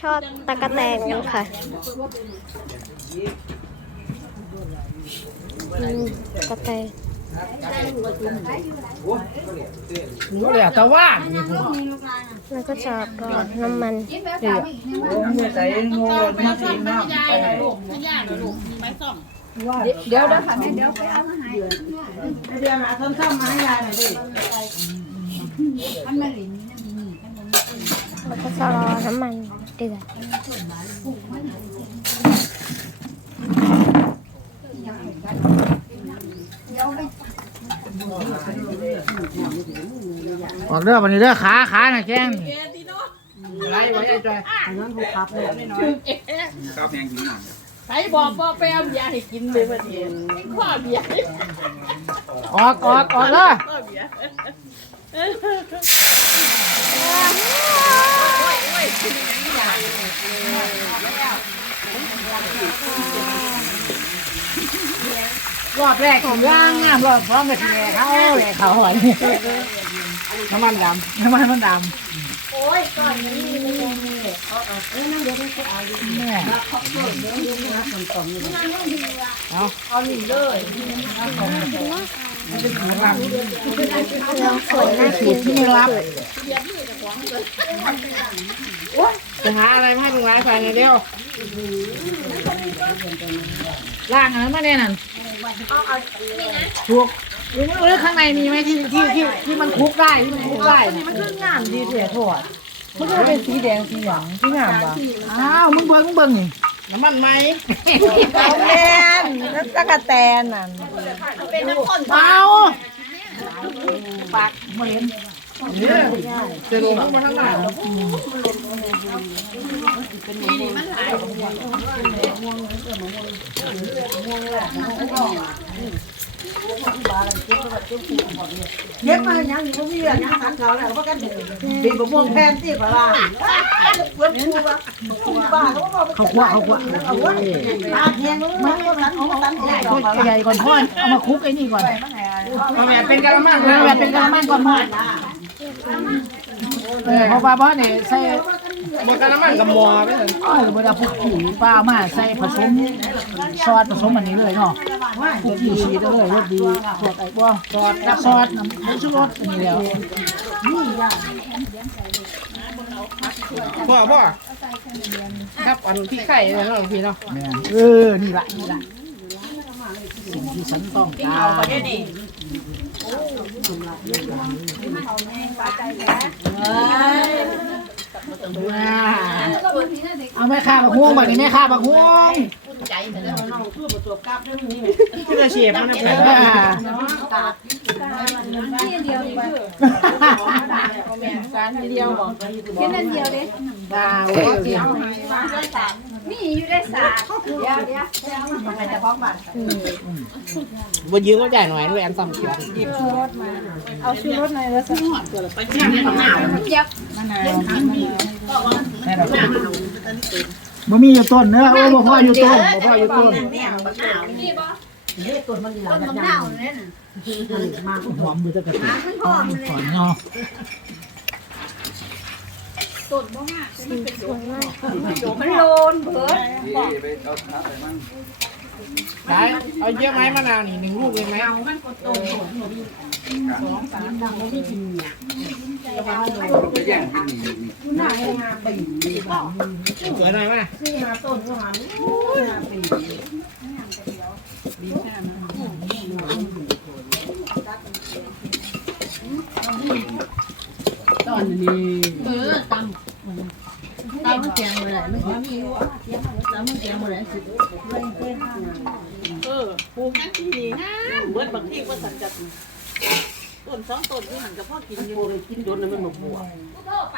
ชอบตะกะแตนค่ะอืมตะกะแตนรู้เลยแต่ว่านี่ผมแล้วก็จะก็น้ำมันเดือดใส่งูมากินน้ำเดี๋ยวเดี๋ยวค่ะแม่เดี๋ยวไปเอามาให้เดี๋ยวมาซ้ำๆมาให้ยายหน่อยดิอันมาหลินนี่นี่แล้วก็จะรอน้ำมัน เดือดออกเด้อวันนี้เด้อขาขาน่ะแข้งไรไว้ไอ้จอยครับแมงกินหนังใครบอกพ่อไปเอาเบียร์ให้กินเลยวันนี้พ่อเบียร์ออกออกออกเด้อพ่อเบีย รอบแรกของย่างงามรอบสองก็สิแหล่เขาแหล่เขาหอยน้ำมันดำน้ำมันมันดำโอ้ยก่อนนี้แม่ลองฝนน่าสูกิตนรที่ไม่รับจะหาอะไรมาให้ลุงร้ายไฟหน่อยเดียวล่างอันนั้นมาเนี่ยนั่น ถูกหรือหรือข้างในมีไหมที่ที่ที่ที่มันคลุกได้ที่มันคลุกได้นี่มันคืองามดีเสียทอดมันก็เป็นสีแดงสีหยางสีงามว่ะอ้าวมึงเบิ่งมึงเบิ่งนี่น้ำมันไหมเอาแม่นแล้วตะกะแตนนั่นเมาปากเหม็นเนี่ย จะลงมาทั้งหลังเย็บมาอย่างนี้พวกนี้อย่างนี้สันเขาแล้วเพราะกันบีบม่วงแทนที่ปลาเพื่อนครูว่าครูบ้าเขาบอกเขาว้าเขาว้าเอาวะตาแทงมันก็สันของสันใหญ่ก็ใหญ่ก่อนพ่อเอามาคุกไอ้นี่ก่อนเอาแบบเป็นกะละมังเอาแบบเป็นกะละมังก่อนพ่อ เออเพราะว่าพ่อเนี่ยใส่บนกระมังกับมอไม่ถึงเออเวลาพวกผีปลามาใส่ผสมซอสผสมอันนี้เลยเนาะพวกผีชีได้เลยรสดีสดไอ้บ่ซอสน้ำซอสน้ำน้ำชูรสอันนี้แล้วพ่อพ่อครับอันพี่ไข่เนาะพี่เนาะเออนี่ละนี่ละสิ่งที่ฉันต้องการ เอาแม่ข้าบักฮวงบัดนี้แม่ข้าบักฮวง พี่จะเชียบมันนะอ่าเดียวบอกแค่นั้นเดียวเด้ดาวโอ้เคมีอยู่ได้สาเดี๋ยวเดียวมันจะพอกบัตรบนยืมก็จ่ายหน่อยด้วยอันซ้ำเขียวเอาชูรสหน่อยแล้วสิบ่มี อยู่ต้นเนื้อโอ้บ่พ่ออยู่ต้นบ่พ่ออยู่ต้นตัวมันหลายต้นมะนาวเนี่ยหอมมือตะกะติหอมหอมเนาะสีสวยมากมันโลนเบิด ได้เอาเยอะไหมมะนาวนี่หนึ่งลูกเลยไหมหน้าให้งาปีสวยหน่อยไหมที่มาต้นก็หันงาปีเอ อปลูกนั่นที่ดีนะเบิดบางที่ก็สันจัดต้นสองต้นที่หันกับพ่อกินอยู่กินโดนแล้วมันหมกบัวไป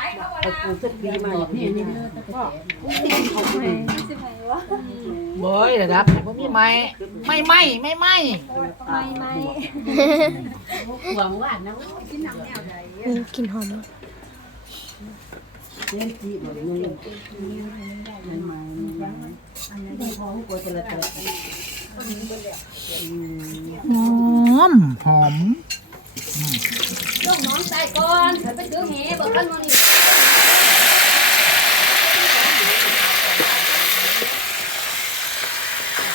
ปลูกสักปีใหม่พี่นี่เบ้ยนะครับบ่มีไม้ไม่ไหม้ไม่ไหม้หวังว่านะอืมกลิ่นวใดกินหอม เล่นจีหมดเลยมัมามันอหัวจะละตหอมหอมลูกน้องใส่ก่อนเคยไปซื้อแหบอกท่นวันนี้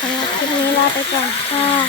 สำหรับคลิปนี้ลาไปก่อนค่ะ